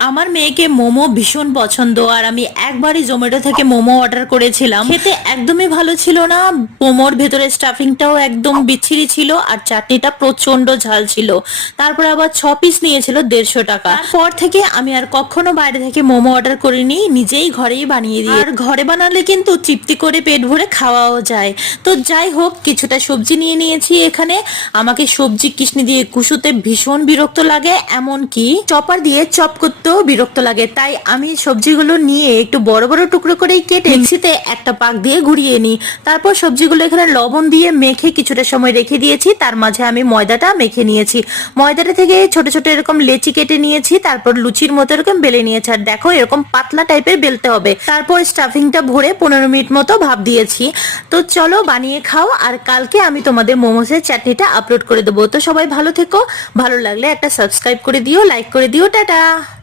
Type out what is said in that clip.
আমার মেয়েকে মোমো ভীষণ পছন্দ, আর আমি একবারই জোম্যাটো থেকে মোমো অর্ডার করেছিলাম। খেতে একদমই ভালো ছিল না। মোমোর ভেতরে স্টাফিংটাও একদম বিচ্ছিরি ছিল, আর চাটনিটা প্রচন্ড ঝাল ছিল। তারপরে আবার 6 পিস নিয়েছিল 150 টাকা। তারপর থেকে আমি আর কখনো বাইরে থেকে মোমো অর্ডার করিনি, নিজেই ঘরেই বানিয়ে দিই। আর ঘরে বানালে কিন্তু তৃপ্তি করে পেট ভরে খাওয়াও যায়। তো যাই হোক, কিছুটা সবজি নিয়ে নিয়েছি এখানে। আমাকে সবজি কিশনি দিয়ে কুসুতে ভীষণ বিরক্ত লাগে, এমনকি চপার দিয়ে চপ করতেও বিরক্ত লাগে। তাই আমি সবজিগুলো নিয়ে একটু বড় বড় টুকরো করেই কেটে মিক্সিতে একটা পাক দিয়ে ঘুরিয়ে নিই। তারপর সবজিগুলো এখানে লবণ দিয়ে মেখে কিছুটা সময় রেখে দিয়েছি। তার মাঝে আমি ময়দাটা মেখে নিয়েছি। ময়দাটা থেকে ছোট ছোট এরকম লেচি কেটে নিয়েছি, তারপর লুচির মতো এরকম বেলে নিয়েছি। আর দেখো, এরকম পাতলা টাইপের বেলতে হবে। তারপর স্টাফিংটা ভরে 15 মিনিট মতো ভাপ দিয়েছি। তো চলো বানিয়ে খাও, আর কালকে আমি তোমাদের মোমোসের চাটনিটা আপলোড করে দেবো। তো সবাই ভালো থেকো, ভালো লাগলে একটা সাবস্ক্রাইব করে দিও, লাইক করে দিও, টাটা।